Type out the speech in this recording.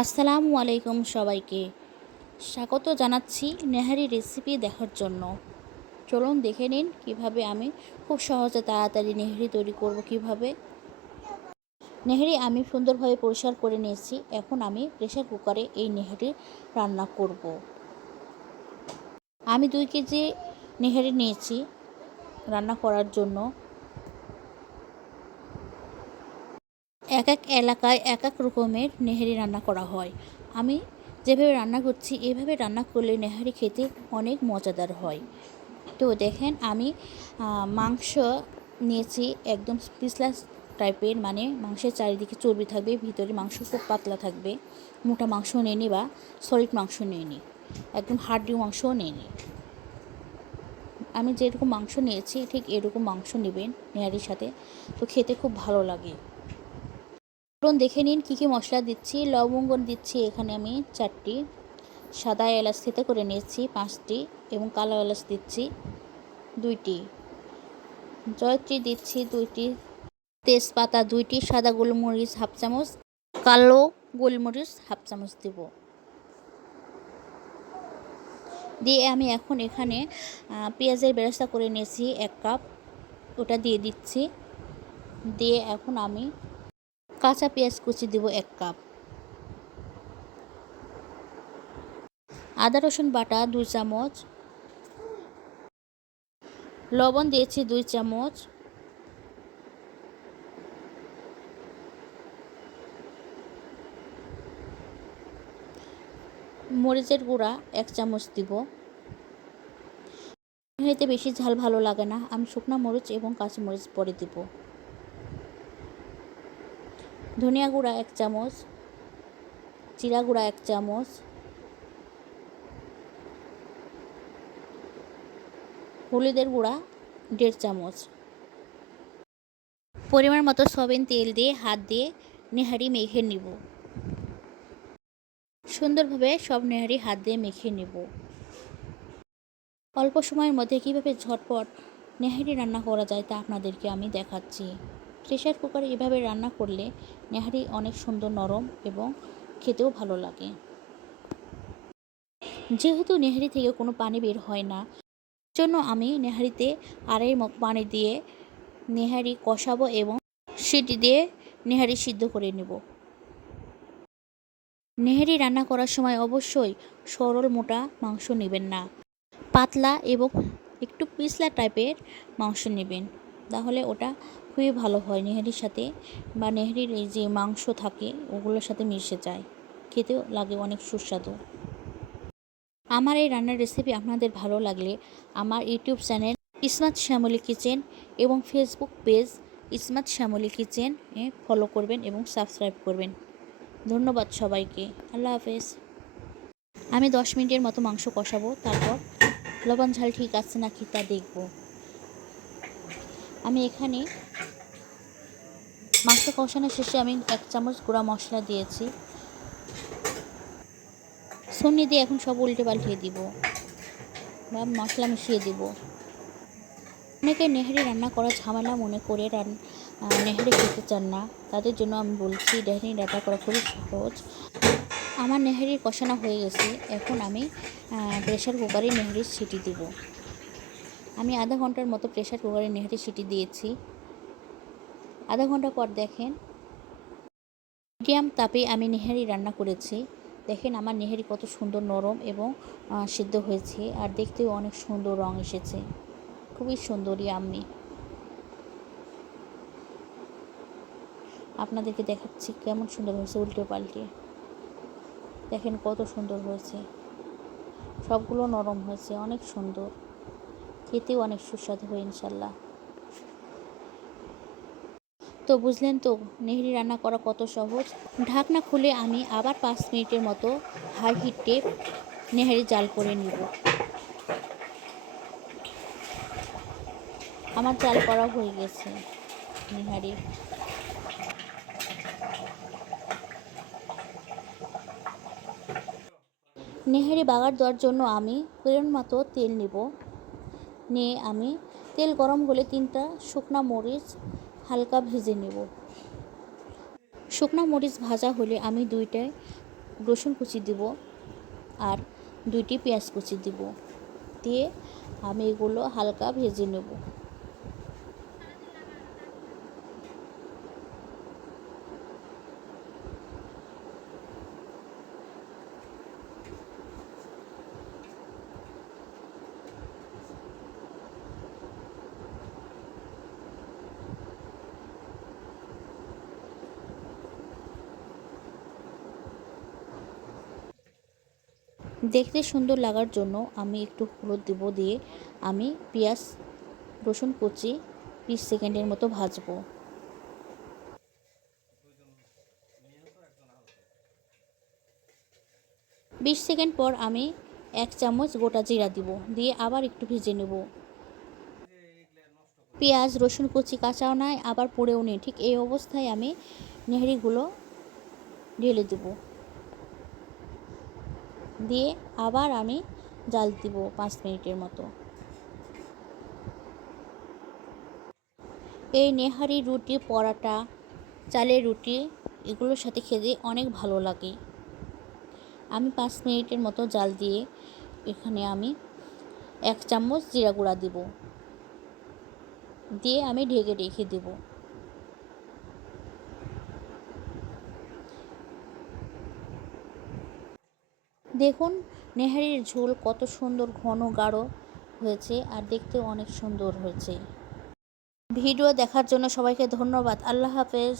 আসসালামু আলাইকুম সবাইকে স্বাগত জানাচ্ছি নেহারি রেসিপি দেখার জন্য। চলুন দেখে নিন কিভাবে আমি খুব সহজে তাড়াতাড়ি নেহারি তৈরি করব। কিভাবে নেহারি আমি সুন্দরভাবে পরিষ্কার করে নিয়েছি। এখন আমি প্রেসার কুকারে এই নেহারি রান্না করব। আমি 2 কেজি নেহারি নিয়েছি রান্না করার জন্য। এক এক এলাকায় এক এক রকমের নেহারি রান্না করা হয়। আমি যেভাবে রান্না করছি এভাবে রান্না করলে নেহারি খেতে অনেক মজাদার হয়। তো দেখেন আমি মাংস নিয়েছি একদম পিসলাস টাইপের, মানে মাংসের চারিদিকে চর্বি থাকবে, ভিতরে মাংস খুব পাতলা থাকবে। মোটা মাংস নিয়ে বা সলিড মাংস নিয়ে একদম হাড্ডি মাংসও নিয়ে আমি যেরকম মাংস নিয়েছি ঠিক এরকম মাংস নেবেন নেহারির সাথে, তো খেতে খুব ভালো লাগে। দেখে নিন কী কী মশলা দিচ্ছি। লবঙ্গ দিচ্ছি এখানে আমি 4টি, সাদা এলাচ থেতে করে নিয়েছি 5টি এবং কালো এলাচ দিচ্ছি 2টি, জয়ত্রী দিচ্ছি 2টি, তেজপাতা 2টি, সাদা গোলমরিচ হাফ চামচ, কালো গোলমরিচ হাফ চামচ দেব। দিয়ে আমি এখন এখানে পেঁয়াজের বেরেস্তা করে নিয়েছি 1 কাপ, ওটা দিয়ে দিচ্ছি। দিয়ে এখন আমি কাঁচা পেঁয়াজ কুচি দেব 1 কাপ, আদা রসুন বাটা 2 চামচ, লবণ দিয়েছি 2 চামচ, মরিচের গুঁড়া 1 চামচ দিব। এতে বেশি ঝাল ভালো লাগে না, আমি শুকনা মরিচ এবং কাঁচা মরিচ পরে দিব। ধনিয়া গুঁড়া 1 চামচ, জিরা গুঁড়া 1 চামচ, হলুদের গুঁড়া 1.5 চামচ। পরিমাণ মতো সয়াবিন তেল দিয়ে হাত দিয়ে নেহারি মেখে নিব। সুন্দরভাবে সব নেহারি হাত দিয়ে মেখে নেব। অল্প সময়ের মধ্যে কীভাবে ঝটপট নেহারি রান্না করা যায় তা আপনাদেরকে আমি দেখাচ্ছি। প্রেসার কুকারে এভাবে রান্না করলে নেহারি অনেক সুন্দর নরম এবং খেতেও ভালো লাগে। যেহেতু নেহারি থেকে কোনো পানি বের হয় না, জন্য আমি নেহারিতে আড়াই মগ পানি দিয়ে নেহারি কষাবো এবং সিটি দিয়ে নেহারি সিদ্ধ করে নেব। নেহারি রান্না করার সময় অবশ্যই সরল মোটা মাংস নেবেন না, পাতলা এবং একটু পিছলা টাইপের মাংস নেবেন, তাহলে ওটা খুবই ভালো হয় নেহারির সাথে, বা নেহারির এই যে মাংস থাকে ওগুলোর সাথে মিশে যায়, খেতেও লাগে অনেক সুস্বাদু। আমার এই রান্নার রেসিপি আপনাদের ভালো লাগলে আমার YouTube channel Ismat Shyamoli kitchen এবং Facebook page Ismat Shyamoli kitchen follow করবেন এবং সাবস্ক্রাইব করবেন। ধন্যবাদ সবাইকে। আল্লাহ হাফেজ। আমি 10 মিনিটের মতো মাংস কষাবো, তারপর লবণ ঝাল ঠিক আছে নাকি তা দেখব। আমি এখানে মাংস কষানোর শেষে আমি 1 চামচ গুঁড়া মশলা দিয়েছি। ছুরি দিয়ে এখন সব উল্টে পাল্টে দিব বা মশলা মিশিয়ে দিব। অনেকে নেহারি রান্না করা ঝামেলা মনে করে নেহারি খেতে চান না, তাদের জন্য আমি বলছি নেহারি রান্না করা খুবই সহজ। আমার নেহারি কষানো হয়ে গেছে, এখন আমি প্রেসার কুকারে নেহারির সিটি দিব। আমি আধা ঘন্টার মতো প্রেসার কুকারে নেহারি সিটি দিয়েছি। আধা ঘন্টা পর দেখেন মিডিয়াম তাপে আমি নেহারি রান্না করেছি। দেখেন আমার নেহারি কত সুন্দর নরম এবং সিদ্ধ হয়েছে, আর দেখতেও অনেক সুন্দর রং এসেছে, খুবই সুন্দর ইয়াম্মি। আপনাদেরকে দেখাচ্ছি কেমন সুন্দর হয়েছে, উল্টে পাল্টে দেখেন কত সুন্দর হয়েছে, সবগুলো নরম হয়েছে, অনেক সুন্দর, খেতেও অনেক সুস্বাদু হয় ইনশাল্লাহ। তো বুঝলেন তো নেহারি রান্না করা কত সহজ। ঢাকনা খুলে আমি আবার 5 মিনিটের মতো হাই হিটে নেহারি জাল করে নিব। আমার জাল করা হয়ে গেছে নেহারি। নেহারি বাগার দেওয়ার জন্য আমি পরিমাণ মতো তেল নিব। নিয়ে আমি তেল গরম হলে 3টা শুকনা মরিচ হালকা ভেজে নেব। শুকনা মরিচ ভাজা হলে আমি 2টা রসুন কুচি দিব আর 2টি পেঁয়াজ কুচি দিব। দিয়ে আমি এগুলো হালকা ভেজে নেব। দেখতে সুন্দর লাগার জন্য আমি একটু হলুদ দেব। দিয়ে আমি পেঁয়াজ রসুন কুচি 20 সেকেন্ডের মতো ভাজবো। 20 সেকেন্ড পর আমি 1 চামচ গোটা জিরা দিব। দিয়ে আবার একটু ভেজে নেব। পেঁয়াজ রসুন কুচি কাঁচাও নয় আবার পুড়েও নেই, ঠিক এই অবস্থায় আমি নেহারিগুলো ঢেলে দেব। দিয়ে আবার আমি জাল দিব 5 মিনিটের মতো। এই নেহারি রুটি, পরাটা, চালের রুটি এগুলোর সাথে খেতে অনেক ভালো লাগে। আমি 5 মিনিটের মতো জাল দিয়ে এখানে আমি 1 চামচ জিরা গুঁড়া দিব। দিয়ে আমি ঢেকে রেখে দেব। দেখুন নেহারির ঝোল কত সুন্দর ঘন গাঢ় হয়েছে আর দেখতে অনেক সুন্দর হয়েছে। ভিডিও দেখার জন্য সবাইকে ধন্যবাদ। আল্লাহ হাফেজ।